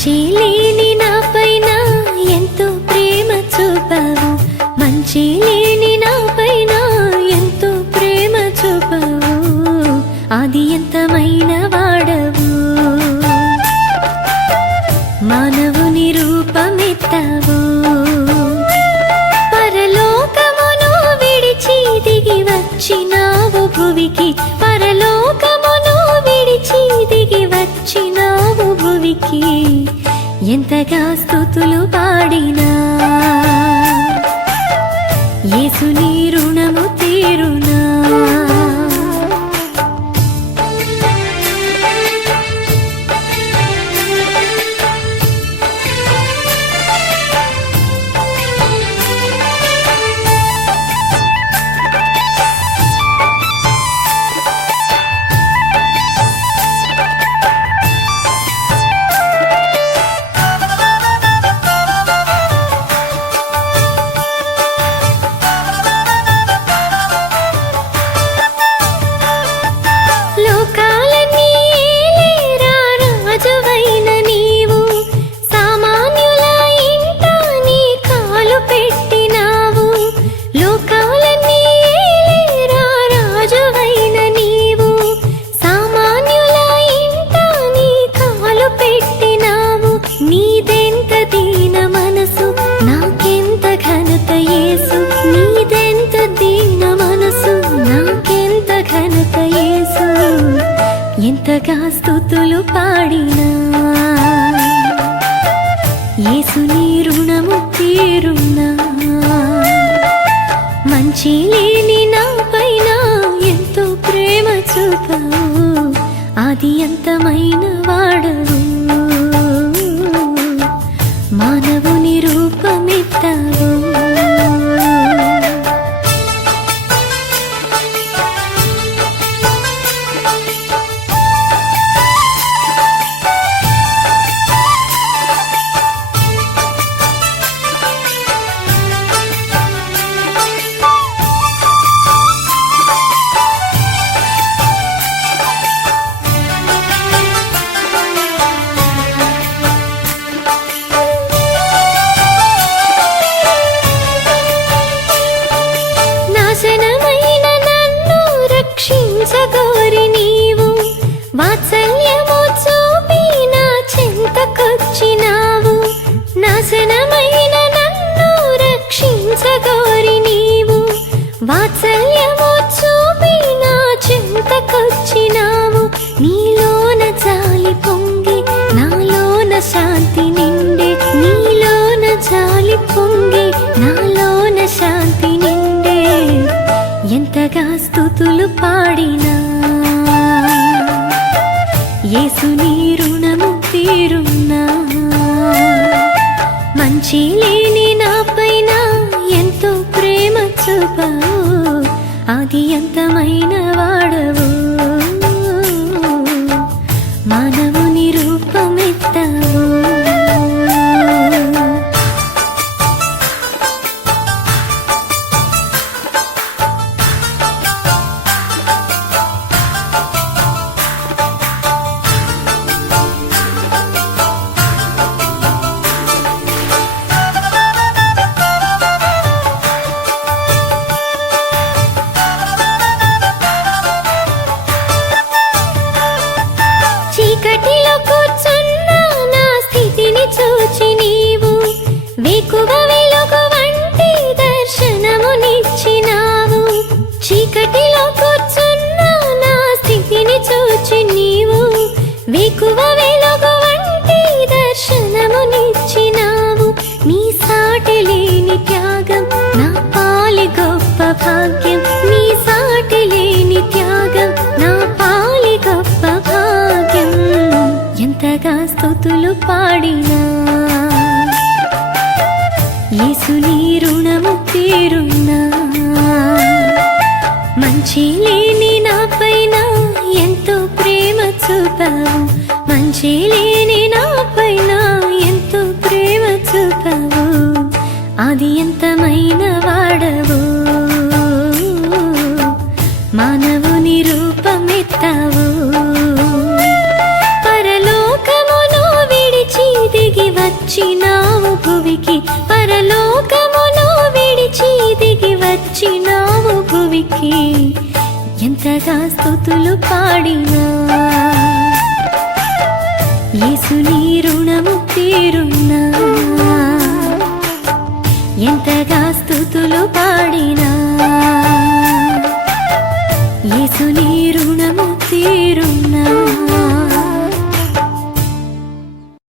మంచి లేని నాపైన ఎంతో ప్రేమ చూపావు, మంచి లేని నాపైన ఎంతో ప్రేమ చూపావు, ఆది అంతమైన వాడవు, మానవుని రూపమెత్తావు, పరలోకమును విడిచి దిగి వచ్చినావు భువికి, పరలోకమును విడిచి దిగి వచ్చినావు భువికి, ఎంతగా స్తుతులు పాడినా యేసుని రుణము తీరునా. ఎంతగా స్తుతులు పాడినా యేసుని రుణము తీరునా. మంచి లేని నాపైన ఎంతో ప్రేమ చూపావు, ఆది అంతమైన వాడవు, మానవుని రూపమెత్తావు. రక్షించగోరి నీవు వాత్సల్యము చూపి నా చెంతకొచ్చినావు, నాశనమైన నన్ను రక్షించగోరి నీవు వాత్సల్యము చూపి నా చెంతకొచ్చినావు, నీలోన జాలి పొంగి నాలోన శాంతి నిండే, నీలోన జాలి పొంగి నాలోన శాంతి నిండే, ఎంతగా స్తుతులు పాడినా యేసుని రుణము తీరునా. మంచి లేని నాపైన ఎంతో ప్రేమ చూపావు, ఆది అంతమైన వాడవు, మానవుని రూపమెత్తావు. చీకటిలో కూర్చున్న నా స్థితిని చూచి నీవు వేకువ వెలుగు వంటి దర్శనమునిచ్చినావు, చీకటిలో కూర్చున్న నా స్థితిని చూచి నీవు వేకువ వెలుగు వంటి దర్శనమునిచ్చినావు, నీ సాటి లేని త్యాగం నా పాలి గొప్ప భాగ్యం, నీ సాటి లేని త్యాగం నా పాలి గొప్ప భాగ్యం, ఎంతగా స్తుతులు పాడినా యేసుని రుణము తీరునా. మంచి లేని నాపైన ఎంతో ప్రేమ చూపావు, మంచి లేని నాపైన ఎంతో ప్రేమ చూపావు, ఆది అంతమైన వాడవు, మానవుని రూపమెత్తావు, పరలోకమును విడిచి ఎంతగా స్తుతులు పాడినా యేసు నీ రుణము తీరునా